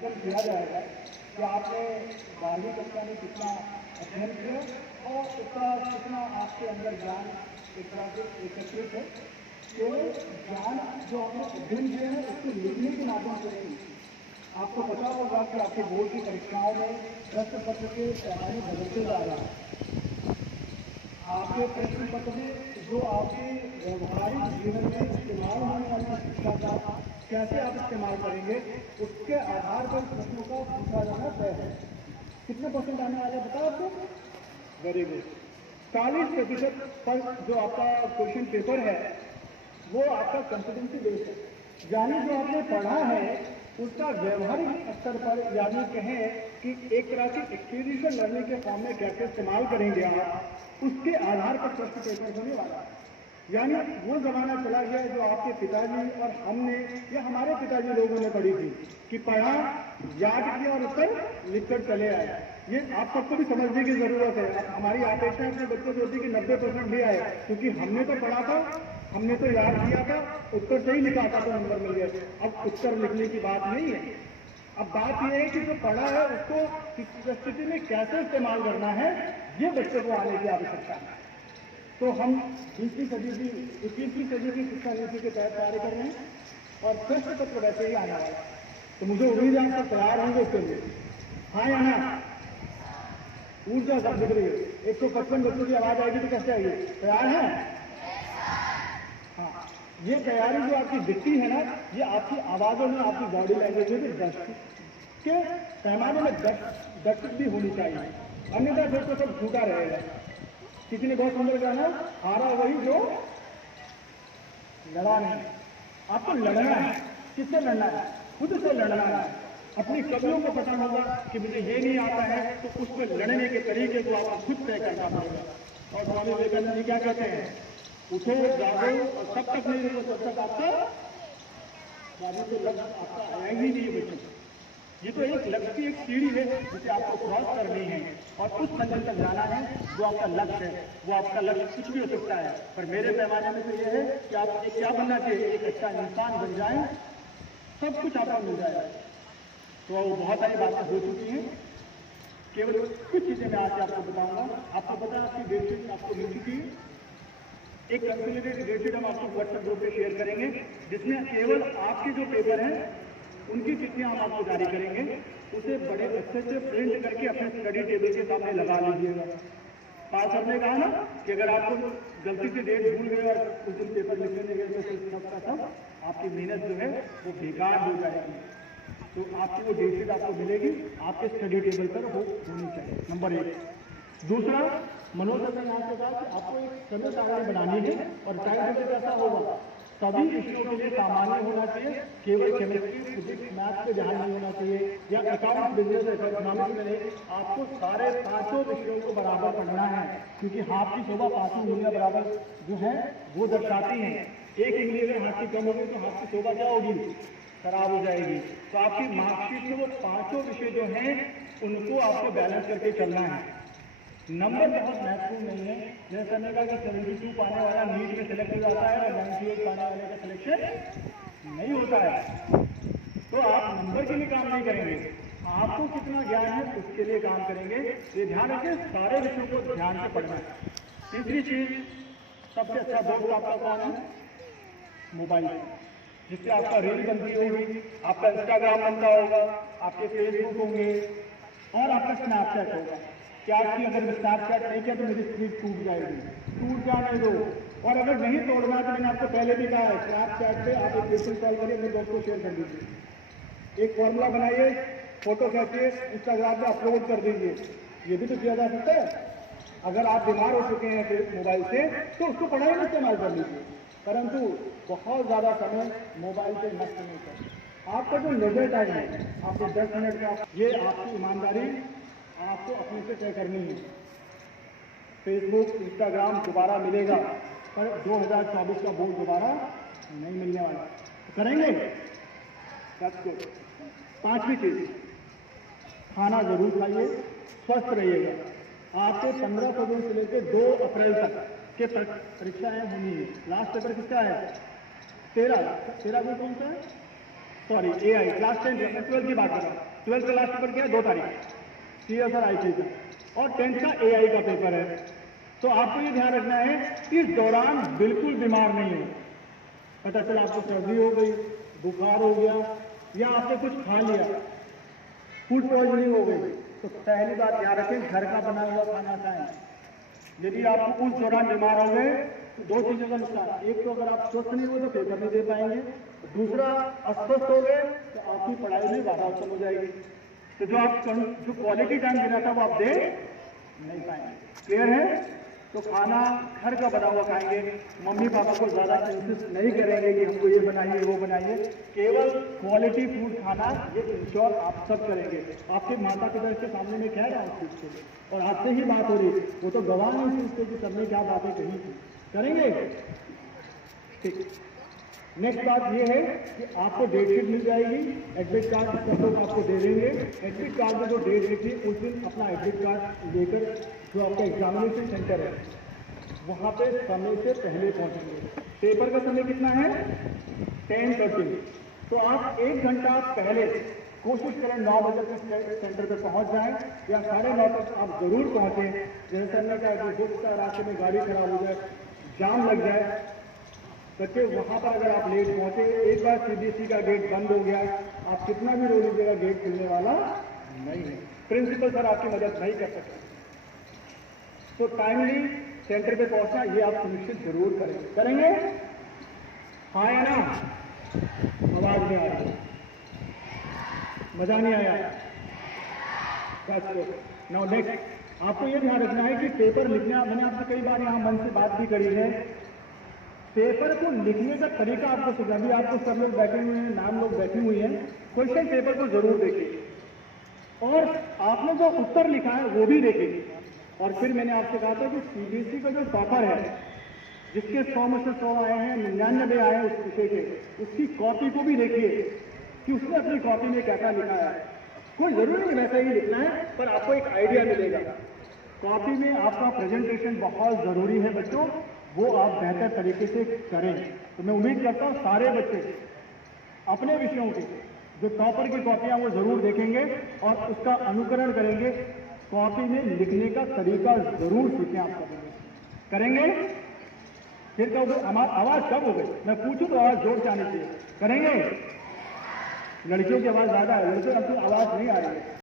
मूल्यांकन किया जाएगा कि आपने 12वीं कक्षा में कितना अध्ययन किया और उसका कितना आपके अंदर ज्ञान एक तरह से एकत्रित है। केवल ज्ञान जो आपने अध्ययन किया है उसको लिखने के माध्यम से नहीं। आपको पता होगा कि आपके बोर्ड की परीक्षाओं में प्रश्न पत्र के पैमाने बदलते जा रहे हैं। आपके प्रश्न पत्र में जो आपके व्यवहारिक जीवन में इस्तेमाल होने वाली शिक्षा का कैसे आप इस्तेमाल करेंगे उसके आधार पर प्रश्नों का पूछा जाना तय है। कितने परसेंट आने वाले बताओ आपको? Very good. 40% पर जो आपका क्वेश्चन पेपर है वो आपका कॉम्पिटेंसी बेस्ड है, यानी जो आपने पढ़ा है उसका व्यवहारिक स्तर पर, यानी कहें कि एक तरह की एक्सपीरियंशियल लर्निंग के फॉर्म में कैसे इस्तेमाल करेंगे आप, उसके आधार पर प्रश्न पेपर होने वाला है। यानी वो जमाना चला गया जो आपके पिताजी और हमने या हमारे पिताजी लोगों ने पढ़ी थी कि पढ़ा, याद किया और उत्तर लिखकर चले आए। ये आप सबको भी समझने की जरूरत है। अब हमारी अपेक्षा अपने बच्चों से होती है कि 90% भी आए, क्योंकि हमने तो पढ़ा था, हमने तो याद किया था, उत्तर सही लिखा था तो नंबर मिल गए। अब उत्तर लिखने की बात नहीं है। अब बात यह है कि जो पढ़ा है उसको किस स्थिति में कैसे इस्तेमाल करना है, ये बच्चों को आने की आवश्यकता है। तो हम 20वीं सदी की 21वीं सदी की शिक्षा नीति के तहत कार्य कर रहे हैं और प्रश्न पत्र वैसे ही आने वाला है। तो मुझे उम्मीद है आप सब तैयार होंगे उसके लिए। हाँ या ना? ऊर्जा सब दिख रही है। 155 बच्चों की आवाज आएगी तो कैसे आएगी? तैयार है? हाँ, ये तैयारी जो आपकी दिखती है ना, ये आपकी आवाजों में, आपकी बॉडी लैंग्वेज में भी दर्शक के पैमाने में दर्शक भी होनी चाहिए, अन्यथा फिर तो सब झूठा रहेगा। किसी ने बहुत सुंदर कहा ना, हारा वही जो लड़ा नहीं। आपको लड़ना है। किससे लड़ना है? खुद से लड़ना है। अपनी कमियों को पता होगा कि मुझे ये नहीं आता है, तो उसमें लड़ने के तरीके को आपको खुद तय करना पड़ेगा। और स्वामी विवेकानंद जी क्या कहते हैं? उठो, जागो और तब तक नहीं रुको जब तक आपका लक्ष्य आपका आया ही नहीं बच्चों। ये तो एक लक्ष्य की एक सीढ़ी है जिसे आपको क्रॉस करनी है और उस मंजिल तक जाना है जो आपका लक्ष्य है। वो आपका लक्ष्य कुछ भी हो सकता है, पर मेरे पैमाने में तो ये है कि आप क्या बनना चाहिए, एक अच्छा इंसान बन जाए, सब कुछ आपको मिल जाएगा। तो बहुत सारी बातें हो चुकी हैं, केवल कुछ चीजें मैं आज आपको बताऊंगा। आपको पता है आपकी डेटशीट आपको मिल चुकी है। एक कंसोलिडेटेड डेटशीट हम आपको व्हाट्सएप ग्रुप पे शेयर करेंगे, जिसमें केवल आपके जो पेपर हैं उनकी तिथियां हम आपको जारी करेंगे। उसे बड़े अच्छे से प्रिंट करके अपने स्टडी टेबल के सामने लगा लीजिएगा। पाल साहब ने कहा ना कि अगर आपको गलती से डेट भूल गए और उस दिन पेपर लिखने में गए तो सब आपकी मेहनत जो है वो बेकार हो जाएगी। तो आपकी वो डेटशीट आपको मिलेगी, आपके स्टडी टेबल पर होनी चाहिए, नंबर 1। दूसरा, मनोज सर ने यहाँ से कहा कि आपको एक समय सारणी बनानी है और टाइम टेबल कैसा होगा, सभी विषयों के लिए सामान्य होना चाहिए, केवल केमिस्ट्री, फिजिक्स, मैथ पे ध्यान नहीं होना चाहिए, या अकाउंट, बिजनेस, इकोनॉमिक्स में नहीं। आपको सारे 5 विषयों को बराबर पढ़ना है, क्योंकि हाथ की शोभा 5 उंगलियां बराबर जो है वो दर्शाती हैं। एक उंगली अगर हाथ की कम होगी तो हाथ की शोभा क्या होगी? खराब हो जाएगी। तो आपकी मार्कशीट में वो 5 विषय जो हैं उनको आपको बैलेंस करके चलना है। नंबर बहुत महत्वपूर्ण नहीं है। जैसे करने का कि 72 पाने वाला नीट में सिलेक्ट हो जाता है और 98 पाने वाले का सिलेक्शन नहीं होता है। तो आप नंबर के लिए काम नहीं करेंगे, आपको कितना ज्ञान है उसके लिए काम करेंगे। ये ध्यान रखें, सारे विषयों को ध्यान से पढ़ना है। तीसरी चीज, सबसे अच्छा दोस्त आपका कौन है? मोबाइल, जिससे आपका रील बनती होगी, आपका इंस्टाग्राम बनता होगा, आपके फेसबुक होंगे और आपका स्नैपचैट होगा। क्या कि अगर मैं स्नैपचैट नहीं किया तो मेरी स्क्रीन टूट जाएगी, टूट जाने दो। और अगर नहीं तोड़ना तो मैंने आपको पहले भी कहा है, स्नैपचैट पे आप एक क्वेश्चन सॉल्व करिए, अपने दोस्त को शेयर कर दीजिए, एक फॉर्मूला बनाइए, फोटो खींचिए, इंस्टाग्राम पे अपलोड कर दीजिए। ये भी तो किया जा सकता है। अगर आप बीमार हो चुके हैं फिर मोबाइल से, तो उसको पढ़ाई में इस्तेमाल कर लीजिए, परंतु बहुत ज्यादा समय मोबाइल पे नष्ट नहीं करें। आपका जो लेजर टाइम है, आपको 10 मिनट का, ये आपकी ईमानदारी आपको अपने से तय करनी है। फेसबुक, इंस्टाग्राम दोबारा मिलेगा, पर 2024 का बोर्ड दोबारा नहीं मिलने वाला। तो करेंगे? That's good. 5वीं चीज, खाना जरूर खाइए, स्वस्थ रहिएगा। आपके 15 फरवरी से लेकर 2 अप्रैल तक के परीक्षाएं होनी है। लास्ट पेपर किसका है? 13 को कौन सा है? सॉरी AI क्लास 10 मैं 12th की बात कर रहा हूँ। 12th का लास्ट पेपर क्या है, 2 तारीख CSR IC का, और 10th का AI का पेपर है। तो आपको ये ध्यान रखना है कि इस दौरान बिल्कुल बीमार नहीं हो। पता चला आपको सर्दी हो गई, बुखार हो गया, या आपने कुछ खा लिया, फूड पॉइजनिंग हो गई, तो पहली बात ध्यान रखें, घर का बना हुआ खाना खाएं। यदि आप उस दौरान बीमार हो गए तो 2 चीजों का नुकसान, एक तो अगर आप स्वस्थ नहीं हो तो पेपर नहीं दे पाएंगे, दूसरा अस्वस्थ हो गए तो आपकी पढ़ाई में बाधा उत्पन्न हो जाएगी। तो जो क्वालिटी टाइम देना था वो आप दे नहीं पाएंगे। क्लियर है? तो खाना घर का बना हुआ खाएंगे, मम्मी पापा को ज्यादा इंसिस्ट नहीं करेंगे कि हमको ये बनाइए वो बनाइए, केवल क्वालिटी फूड खाना ये इंश्योर आप सब करेंगे। आपके माता पिता के सामने में कह रहा हूँ चीज के, और आपसे ही बात हो रही है, वो तो गवाह नहीं पूछते कि सबने क्या बातें कही थी। करेंगे? ठीक। नेक्स्ट बात ये है कि आपको डेट शीट मिल जाएगी, एडमिट कार्ड सब लोग आपको दे देंगे। एडमिट कार्ड में जो डेट लिखी उस दिन अपना एडमिट कार्ड लेकर जो आपका एग्जामिनेशन सेंटर है वहाँ पे समय से पहले पहुँचेंगे। पेपर का समय कितना है? 10:30। तो आप 1 घंटा पहले कोशिश करें 9 बजे तक सेंटर पे पहुँच जाएं, या 9:30 तक आप जरूर पहुँचें। जैसे हमने कहा कि हो सकता है रास्ते में गाड़ी खराब हो जाए, जाम लग जाए, बच्चे वहां पर अगर आप लेट पहुंचे, एक बार CBSE का गेट बंद हो गया, आप कितना भी रो लीजिएगा गेट खुलने वाला नहीं है। प्रिंसिपल सर आपकी मदद नहीं कर सकते। तो टाइमली सेंटर पे पहुंचना ये आप सुनिश्चित जरूर करेंगे। करेंगे? हाँ या ना? आवाज नहीं आ रही, मजा नहीं आया? नाउ नेक्स्ट आपको ये ध्यान रखना है कि पेपर लिखना, मैंने आपसे कई बार यहाँ मन से बात भी करी है, पेपर को लिखने का तरीका आपको सीखना। अभी आपको सब लोग बैठे हुए हैं, मैम लोग बैठी हुई हैं, क्वेश्चन पेपर को जरूर देखिए, और आपने जो उत्तर लिखा है वो भी देखिए। और फिर मैंने आपसे कहा था कि CBSE का जो टॉपर है, जिसके 100 में से 100 आए हैं, 99 आए हैं उस विषय के, उसकी कॉपी को भी देखिए कि उसने अपनी कॉपी में क्या क्या लिखा है। कोई जरूरी नहीं वैसा ही लिखना है, पर आपको एक आइडिया मिलेगा। कॉपी में आपका प्रेजेंटेशन बहुत जरूरी है बच्चों, वो आप बेहतर तरीके से करें। तो मैं उम्मीद करता हूँ सारे बच्चे अपने विषयों की जो टॉपर की कॉपियां वो जरूर देखेंगे और उसका अनुकरण करेंगे। कॉपी में लिखने का तरीका जरूर सीखें। आप करेंगे? फिर कहोगे हमारी आवाज कब हो गई, मैं पूछूं तो आवाज जोर से आनी चाहिए। करेंगे? लड़कियों की आवाज ज्यादा है, लड़कियों की आवाज नहीं आ रही है।